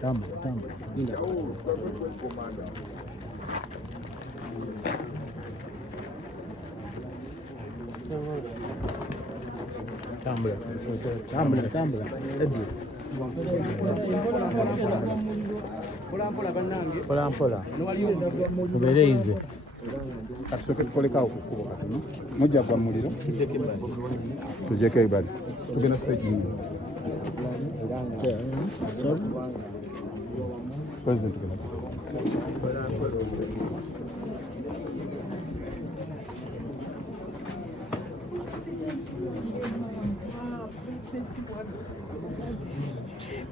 Tambula. Tambula. Pola. Mubeere ize. Katusoke tukolekaawo ku kkubo katono. Mujja gwa muliro. Tujjeko ebali. Tugenda straight. President.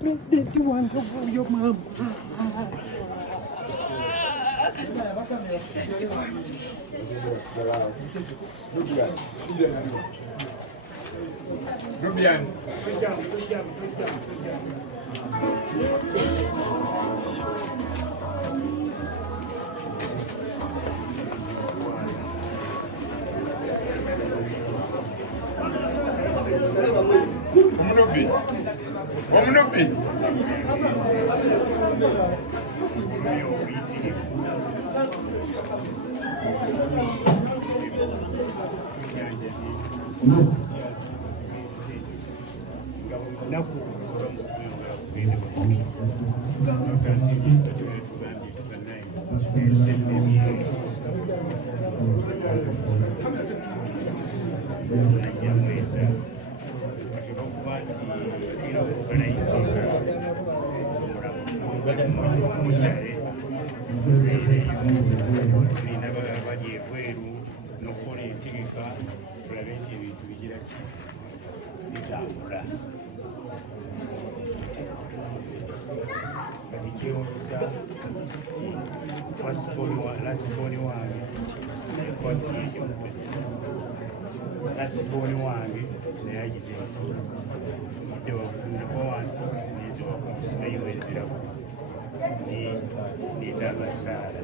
President, you want to go your mom? Rubian. Omunubi. Lasiboni wange nayagize mudde wakundeko wansi nezi wakusigayiwezeraku neetaaga saala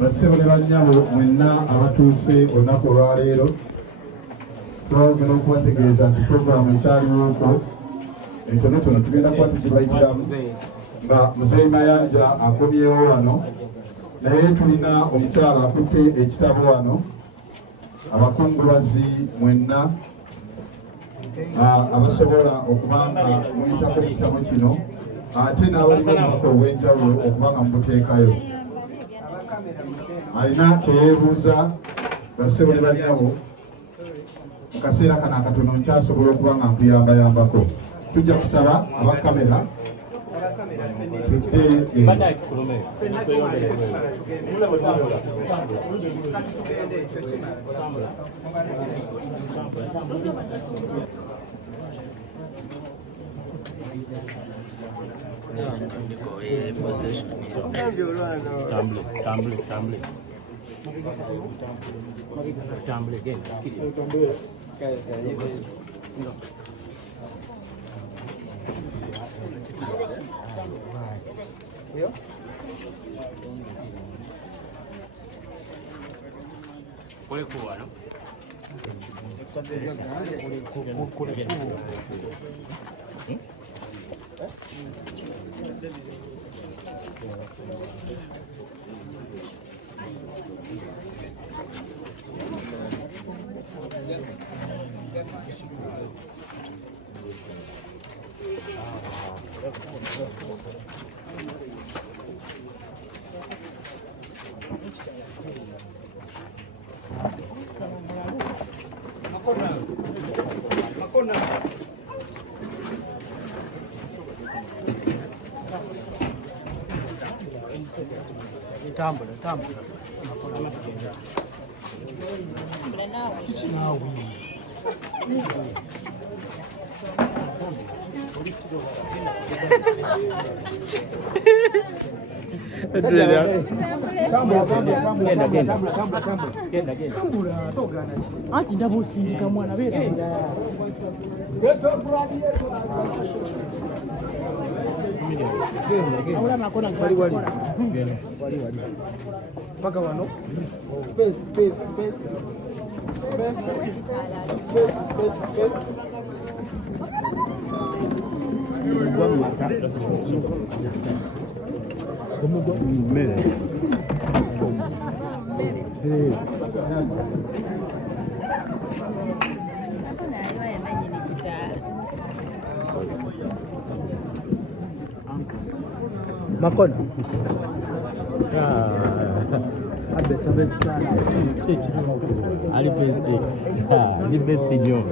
Bassebo ne bannyabo mwenna abatuuse olunaku olwaleero twagenda okubategeeza nti puroguramu ekyaliwoko entonotono tugenda kuba tukibayitiramu nga Muzeeyi Mayanja akomyewo wano naye tulina omukyala akutte ekitabo wano abakungubazi mwenna abasobola okubanga muyitako ekitabo kino ate n'abalina omubaka obw'enjawulo okubanga mubuteekayo alina kyeyeebuuza bassebo ne bannyabo mu kaseera kano akatono nkyasobola okuba nga nkuyambayambako tujja kusaba abakamera Tambule again. Tambula. Anti ndabusindika mwana bera. Paka wano. Space. Makona. Ali best nyo.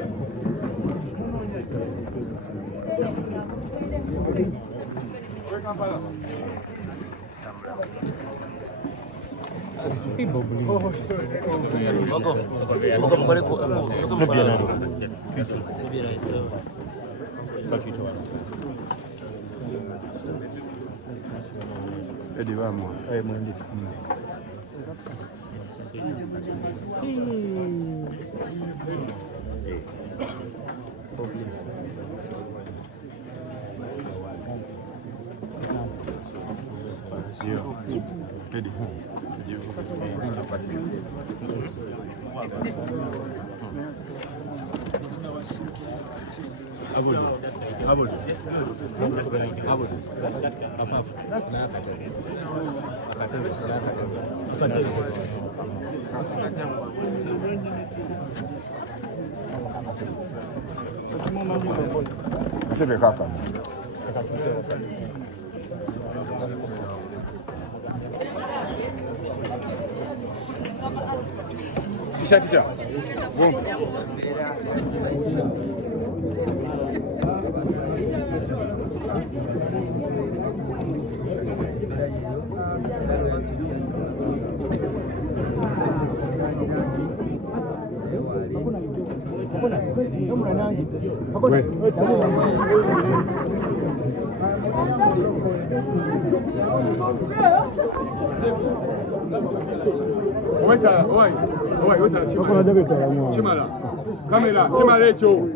Edi vamos. Edi. Sebe kaka. Tisha. Boom. Wait, chimala. Kamera, chimala echo.